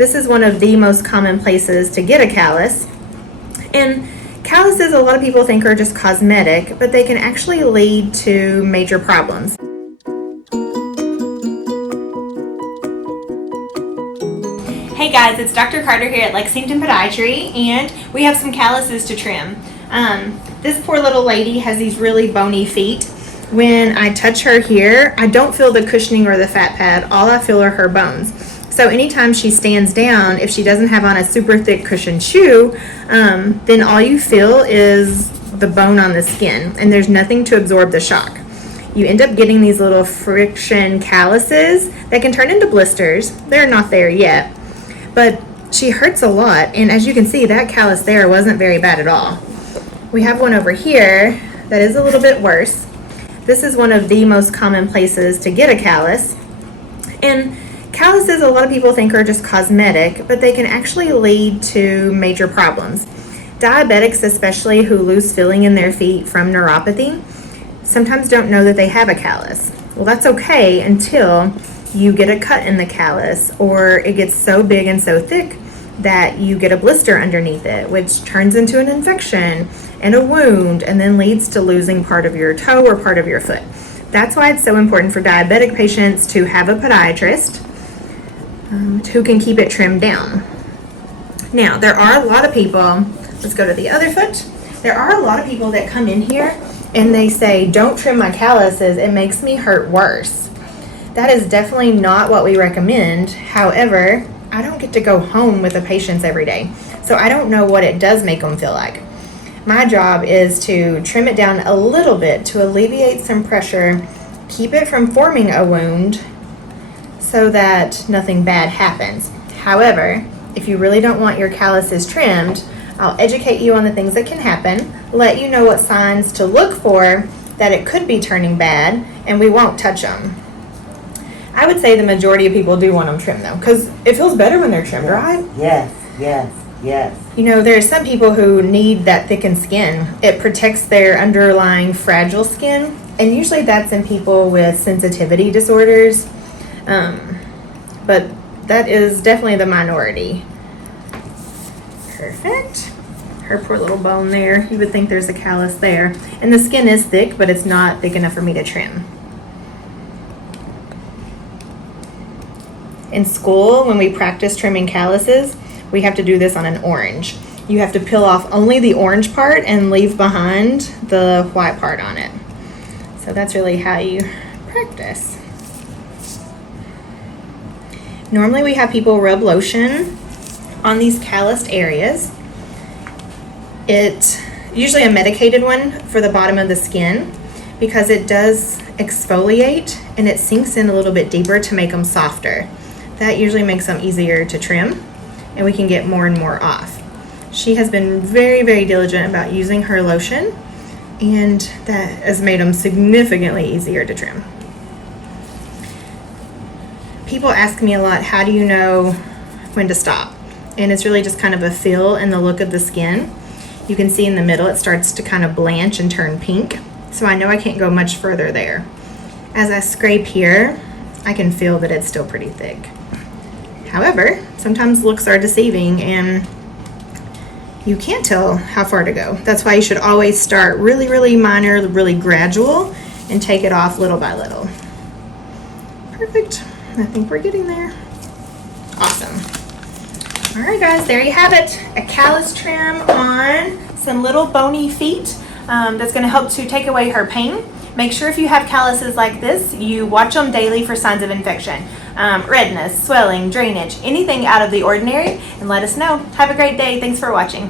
This is one of the most common places to get a callus. And calluses, a lot of people think are just cosmetic, but they can actually lead to major problems. Hey guys, it's Dr. Carter here at Lexington Podiatry, and we have some calluses to trim. This poor little lady has these really bony feet. When I touch her here, I don't feel the cushioning or the fat pad. All I feel are her bones. So anytime she stands down, if she doesn't have on a super thick cushioned shoe, then all you feel is the bone on the skin, and there's nothing to absorb the shock. You end up getting these little friction calluses that can turn into blisters. They're not there yet, but she hurts a lot, and as you can see, that callus there wasn't very bad at all. We have one over here that is a little bit worse. This is one of the most common places to get a callus. And calluses, a lot of people think are just cosmetic, but they can actually lead to major problems. Diabetics, especially who lose feeling in their feet from neuropathy, sometimes don't know that they have a callus. Well, that's okay until you get a cut in the callus, or it gets so big and so thick that you get a blister underneath it, which turns into an infection and a wound, and then leads to losing part of your toe or part of your foot. That's why it's so important for diabetic patients to have a podiatrist who can keep it trimmed down. Now, there are a lot of people, let's go to the other foot. There are a lot of people that come in here and they say, don't trim my calluses, it makes me hurt worse. That is definitely not what we recommend. However, I don't get to go home with the patients every day, so I don't know what it does make them feel like. My job is to trim it down a little bit to alleviate some pressure, keep it from forming a wound so that nothing bad happens. However, if you really don't want your calluses trimmed, I'll educate you on the things that can happen, let you know what signs to look for that it could be turning bad, and we won't touch them. I would say the majority of people do want them trimmed though, because it feels better when they're trimmed, right? Yes. You know, there are some people who need that thickened skin. It protects their underlying fragile skin, and usually that's in people with sensitivity disorders, but that is definitely the minority. Perfect. Her poor little bone there. You would think there's a callus there. And the skin is thick, but it's not thick enough for me to trim. In school, when we practice trimming calluses, we have to do this on an orange. You have to peel off only the orange part and leave behind the white part on it. So that's really how you practice. Normally we have people rub lotion on these calloused areas. It's usually a medicated one for the bottom of the skin because it does exfoliate and it sinks in a little bit deeper to make them softer. That usually makes them easier to trim, and we can get more and more off. She has been very, very diligent about using her lotion, and that has made them significantly easier to trim. People ask me a lot, how do you know when to stop? And it's really just kind of a feel in the look of the skin. You can see in the middle it starts to kind of blanch and turn pink, so I know I can't go much further there. As I scrape here, I can feel that it's still pretty thick. However, sometimes looks are deceiving and you can't tell how far to go. That's why you should always start really, really minor, really gradual, and take it off little by little. Perfect. I think we're getting there. Awesome. All right, guys, there you have it. A callus trim on some little bony feet that's going to help to take away her pain. Make sure if you have calluses like this, you watch them daily for signs of infection. Redness, swelling, drainage, anything out of the ordinary, and let us know. Have a great day. Thanks for watching.